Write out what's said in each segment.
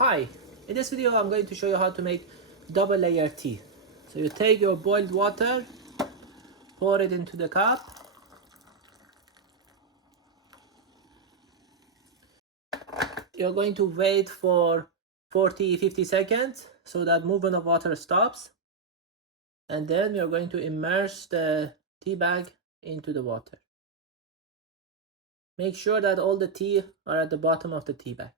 Hi, in this video I'm going to show you how to make double layer tea. So you take your boiled water, pour it into the cup, you're going to wait for 40-50 seconds so that movement of water stops, and then you're going to immerse the tea bag into the water. Make sure that all the tea are at the bottom of the tea bag.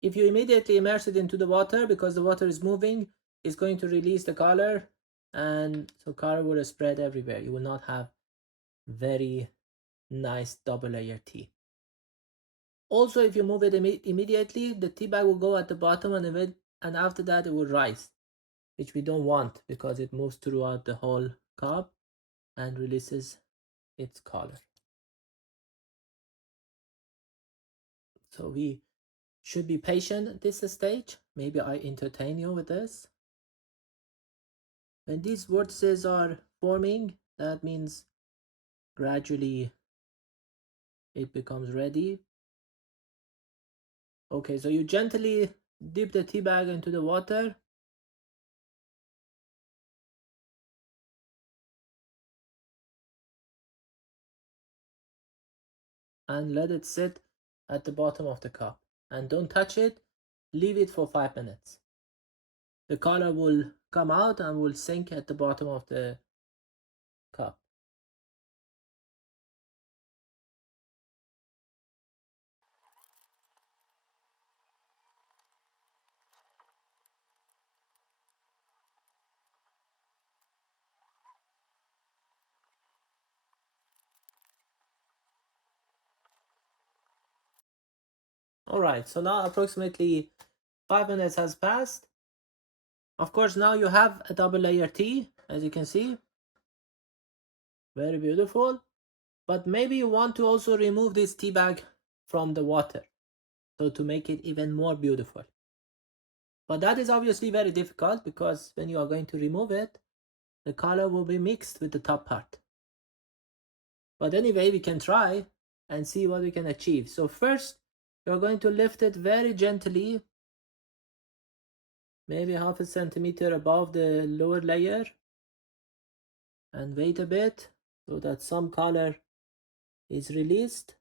If you immediately immerse it into the water, because the water is moving, it's going to release the color, and so color will spread everywhere. You will not have very nice double layer tea. Also, if you move it immediately, the tea bag will go at the bottom, and after that it will rise, which we don't want because it moves throughout the whole cup and releases its color. So we should be patient at this stage. Maybe I entertain you with this. When these vortices are forming, that means gradually it becomes ready. Okay, so you gently dip the tea bag into the water. And let it sit at the bottom of the cup. And don't touch it, leave it for 5 minutes. The color will come out and will sink at the bottom of the cup. Alright, so now approximately 5 minutes has passed. Of course, now you have a double layer tea, as you can see. Very beautiful. But maybe you want to also remove this tea bag from the water, so to make it even more beautiful. But that is obviously very difficult because when you are going to remove it, the color will be mixed with the top part. But anyway, we can try and see what we can achieve. So first, you're going to lift it very gently, maybe half a centimeter above the lower layer, and wait a bit so that some color is released.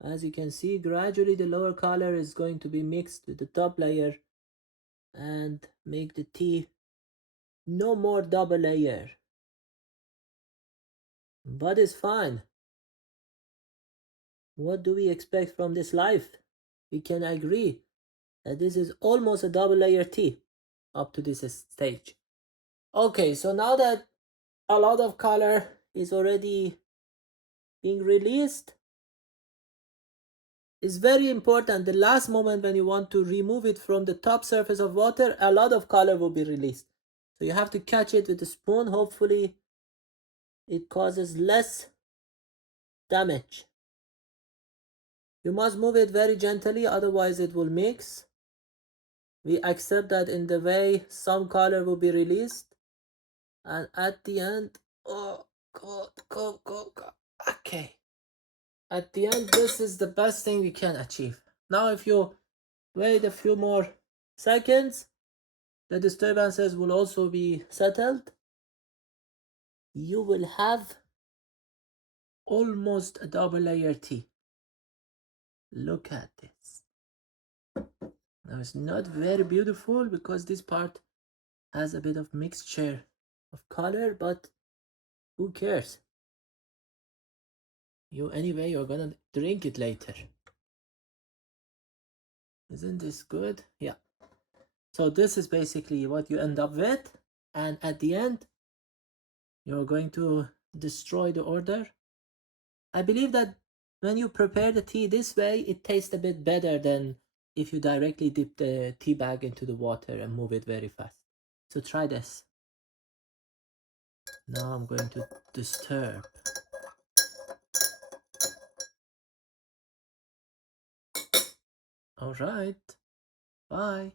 As you can see, gradually the lower color is going to be mixed with the top layer and make the tea no more double layer. But it's fine. What do we expect from this life? We can agree that this is almost a double layer tea up to this stage. Okay, so now that a lot of color is already being released, it's very important the last moment when you want to remove it from the top surface of water, a lot of color will be released. So you have to catch it with a spoon. Hopefully it causes less damage. You must move it very gently, otherwise it will mix. We accept that in the way some color will be released, and at the end, oh god, go. Okay, at the end, this is the best thing we can achieve. Now if you wait a few more seconds, the disturbances will also be settled. You will have almost a double layer tea. Look at this. Now it's not very beautiful because this part has a bit of mixture of color, but who cares? Anyway, you're gonna drink it later. Isn't this good? Yeah. So this is basically what you end up with, and at the end you're going to destroy the order. I believe that when you prepare the tea this way, it tastes a bit better than if you directly dip the tea bag into the water and move it very fast. So try this. Now I'm going to disturb. All right. Bye.